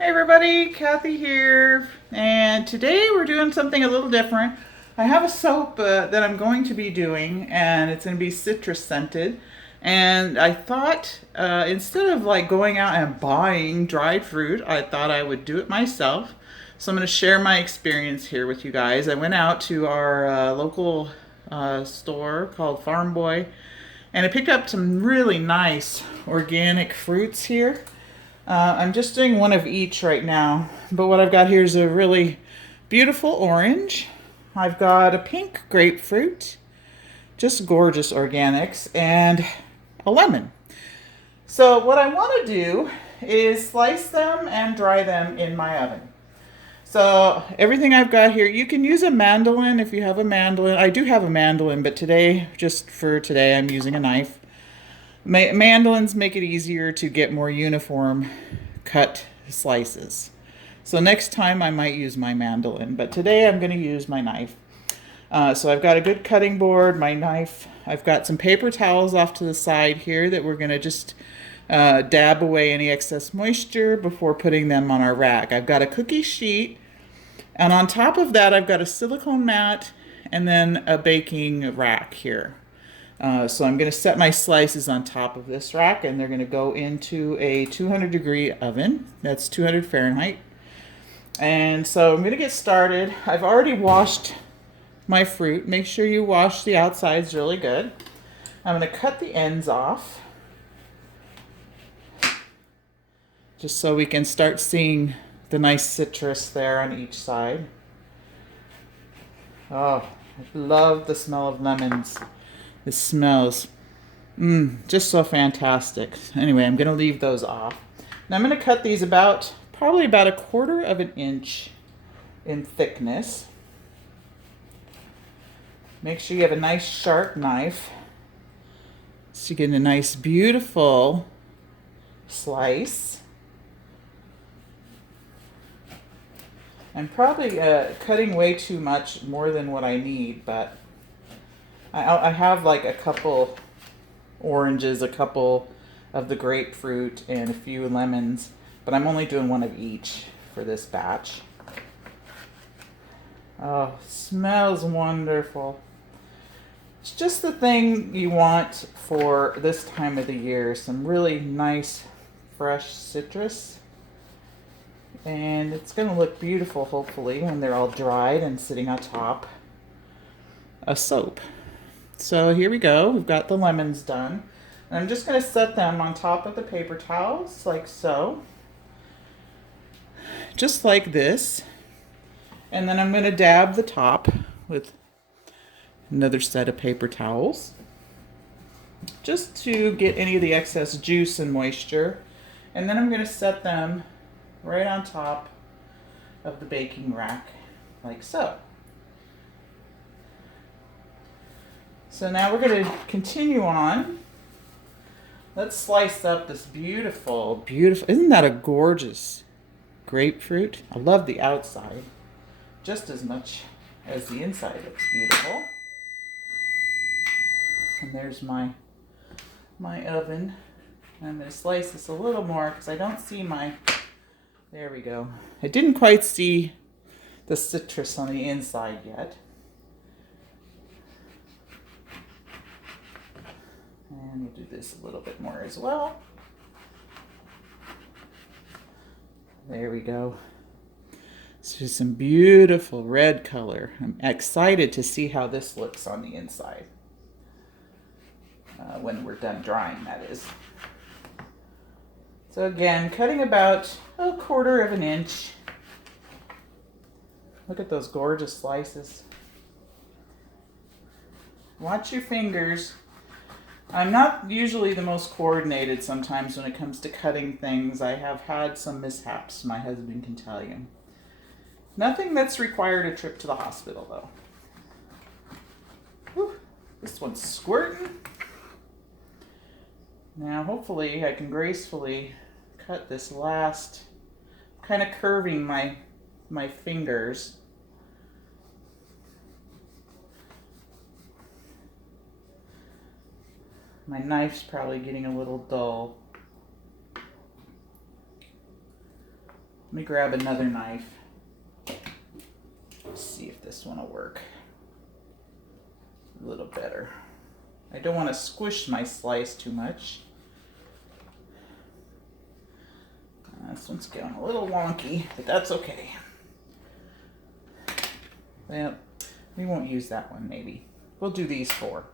Hey everybody, Kathy here, and today we're doing something a little different. I have a soap that I'm going to be doing, and it's going to be citrus scented. And I thought instead of like going out and buying dried fruit, I thought I would do it myself. So I'm going to share my experience here with you guys. I went out to our local store called Farm Boy, and I picked up some really nice organic fruits here. I'm just doing one of each right now, but what I've got here is a really beautiful orange. I've got a pink grapefruit, just gorgeous organics, and a lemon. So what I want to do is slice them and dry them in my oven. So everything I've got here, you can use a mandolin if you have a mandolin. I do have a mandolin, but today, just for today, I'm using a knife. Mandolins make it easier to get more uniform cut slices. So next time I might use my mandolin, but today I'm going to use my knife. So I've got a good cutting board, my knife. I've got some paper towels off to the side here that we're going to just dab away any excess moisture before putting them on our rack. I've got a cookie sheet, and on top of that I've got a silicone mat and then a baking rack here. So I'm going to set my slices on top of this rack, and they're going to go into a 200-degree oven. That's 200 Fahrenheit. And so I'm going to get started. I've already washed my fruit. Make sure you wash the outsides really good. I'm going to cut the ends off just so we can start seeing the nice citrus there on each side. Oh, I love the smell of lemons. It smells just so fantastic. Anyway, I'm going to leave those off. Now I'm going to cut these probably about 1/4 of an inch in thickness. Make sure you have a nice sharp knife so you get a nice beautiful slice. I'm probably cutting way too much, more than what I need, but I have like a couple oranges, a couple of the grapefruit, and a few lemons, but I'm only doing one of each for this batch. Oh, smells wonderful. It's just the thing you want for this time of the year. Some really nice fresh citrus. And it's going to look beautiful, hopefully, when they're all dried and sitting on top a soap. So here we go. We've got the lemons done. And I'm just going to set them on top of the paper towels, like so. Just like this. And then I'm going to dab the top with another set of paper towels, just to get any of the excess juice and moisture. And then I'm going to set them right on top of the baking rack, like so. So now we're going to continue on. Let's slice up this beautiful, isn't that a gorgeous grapefruit? I love the outside just as much as the inside looks beautiful. And there's my oven. I'm going to slice this a little more because I don't see there we go. I didn't quite see the citrus on the inside yet. And we'll do this a little bit more as well. There we go. So some beautiful red color. I'm excited to see how this looks on the inside. When we're done drying, that is. So again, cutting about 1/4 of an inch. Look at those gorgeous slices. Watch your fingers. I'm not usually the most coordinated sometimes when it comes to cutting things. I have had some mishaps, my husband can tell you. Nothing that's required a trip to the hospital, though. Whew, this one's squirting. Now, hopefully, I can gracefully cut this last, kind of curving my fingers. My knife's probably getting a little dull. Let me grab another knife. Let's see if this one will work a little better. I don't want to squish my slice too much. This one's getting a little wonky, but that's okay. Well, we won't use that one maybe. We'll do these 4.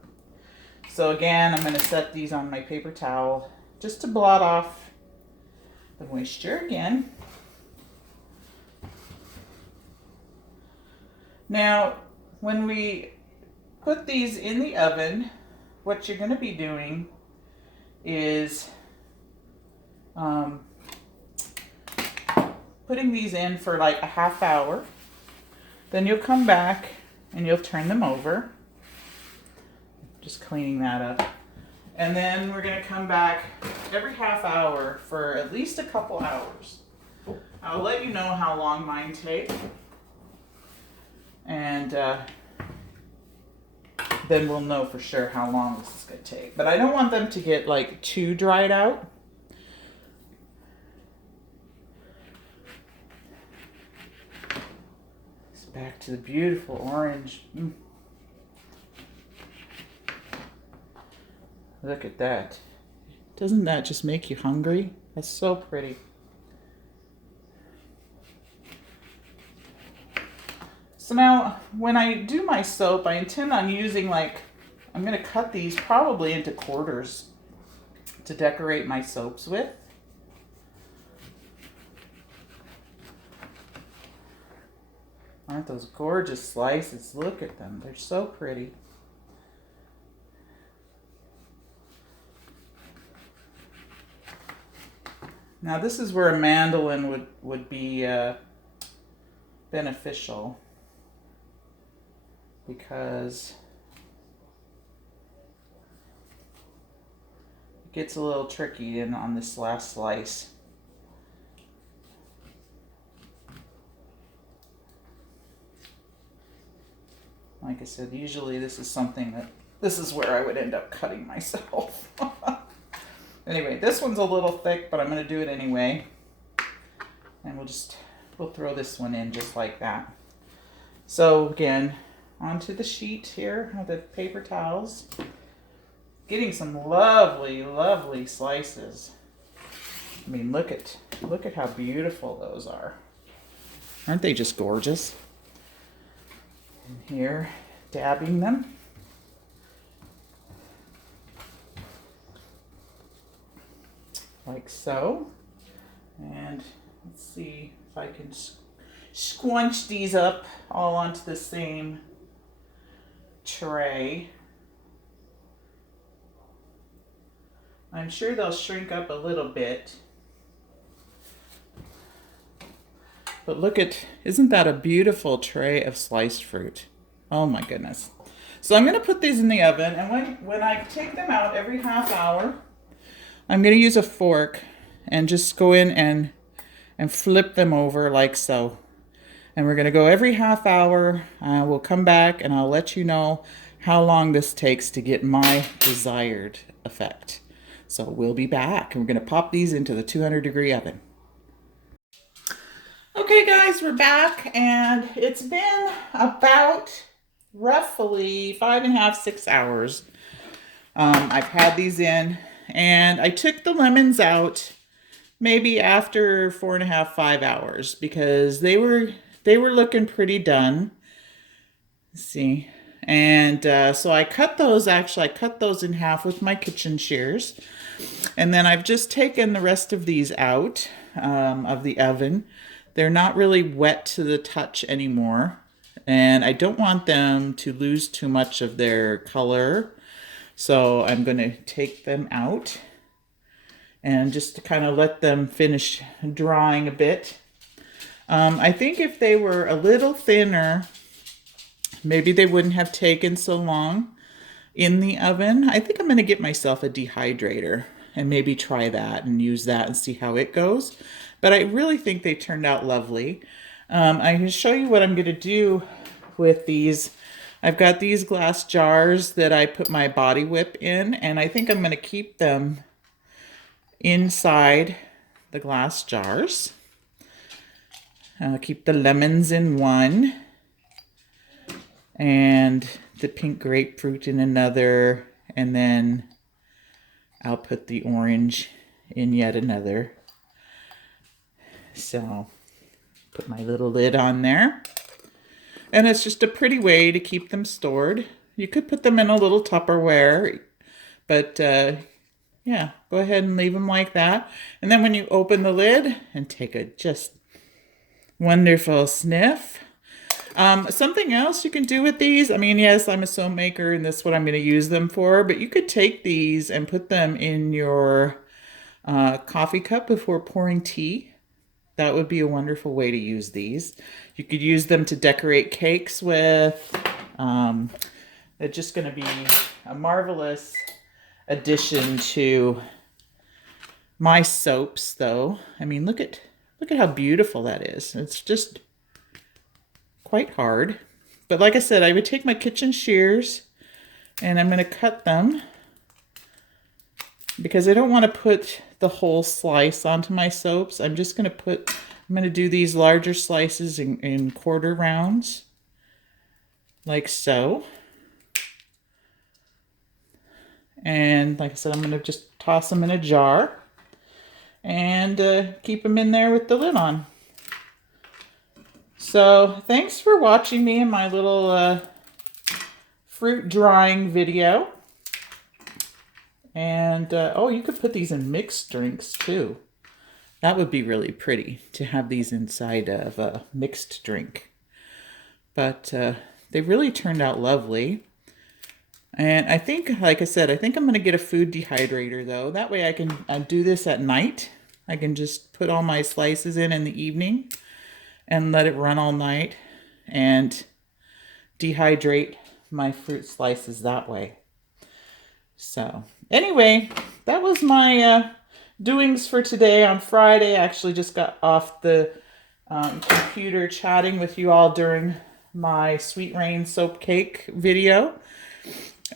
So again, I'm going to set these on my paper towel just to blot off the moisture again. Now, when we put these in the oven, what you're going to be doing is putting these in for like a half hour. Then you'll come back and you'll turn them over. Just cleaning that up. And then we're going to come back every half hour for at least a couple hours. I'll let you know how long mine take. And then we'll know for sure how long this is going to take. But I don't want them to get like too dried out. It's back to the beautiful orange. Look at that. Doesn't that just make you hungry? That's so pretty. So now, when I do my soap, I intend on using I'm going to cut these probably into quarters to decorate my soaps with. Aren't those gorgeous slices? Look at them. They're so pretty. Now this is where a mandolin would be beneficial, because it gets a little tricky on this last slice. Like I said, usually this is where I would end up cutting myself. Anyway, this one's a little thick, but I'm going to do it anyway. And we'll throw this one in just like that. So again, onto the sheet here of the paper towels. Getting some lovely, lovely slices. I mean, look at how beautiful those are. Aren't they just gorgeous? And here, dabbing them. Like so. And let's see if I can squunch these up all onto the same tray. I'm sure they'll shrink up a little bit. But look isn't that a beautiful tray of sliced fruit? Oh my goodness. So I'm going to put these in the oven, and when I take them out every half hour, I'm going to use a fork and just go in and flip them over like so. And we're going to go every half hour. We'll come back and I'll let you know how long this takes to get my desired effect. So we'll be back, and we're going to pop these into the 200-degree oven. Okay guys, we're back, and it's been about roughly 5.5, 6 hours. I've had these in, and I took the lemons out maybe after 4.5, 5 hours because they were looking pretty done. Let's see. And so I cut those in half with my kitchen shears. And then I've just taken the rest of these out of the oven. They're not really wet to the touch anymore. And I don't want them to lose too much of their color. So I'm going to take them out and just to kind of let them finish drying a bit. I think if they were a little thinner, maybe they wouldn't have taken so long in the oven. I think I'm going to get myself a dehydrator and maybe try that and use that and see how it goes. But I really think they turned out lovely. I can show you what I'm going to do with these. I've got these glass jars that I put my body whip in, and I think I'm going to keep them inside the glass jars. keep the lemons in one and the pink grapefruit in another, and then I'll put the orange in yet another. So put my little lid on there. And it's just a pretty way to keep them stored. You could put them in a little Tupperware, but yeah, go ahead and leave them like that. And then when you open the lid and take a just wonderful sniff. Something else you can do with these, I mean, yes, I'm a soap maker and that's what I'm going to use them for, but you could take these and put them in your coffee cup before pouring tea. That would be a wonderful way to use these. You could use them to decorate cakes with. They're just going to be a marvelous addition to my soaps, though. I mean, look at how beautiful that is. It's just quite hard. But like I said, I would take my kitchen shears and I'm going to cut them because I don't want to put the whole slice onto my soaps. I'm going to do these larger slices in quarter rounds, like so. And like I said, I'm going to just toss them in a jar and keep them in there with the lid on. So thanks for watching me in my little fruit drying video. And, oh, you could put these in mixed drinks too. That would be really pretty to have these inside of a mixed drink. But they really turned out lovely. And I think, like I said, I think I'm going to get a food dehydrator though. That way I can do this at night. I can just put all my slices in the evening and let it run all night and dehydrate my fruit slices that way. So anyway, that was my doings for today on Friday. I actually just got off the computer chatting with you all during my Sweet Rain soap cake video.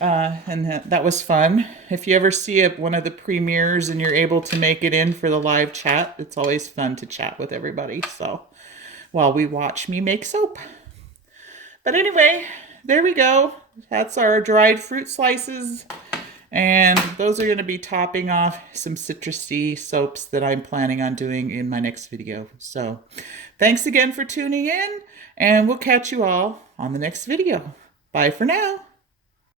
And that was fun. If you ever see one of the premieres and you're able to make it in for the live chat, it's always fun to chat with everybody. So while we watch me make soap. But anyway, there we go. That's our dried fruit slices. And those are going to be topping off some citrusy soaps that I'm planning on doing in my next video. So thanks again for tuning in, and we'll catch you all on the next video. Bye for now.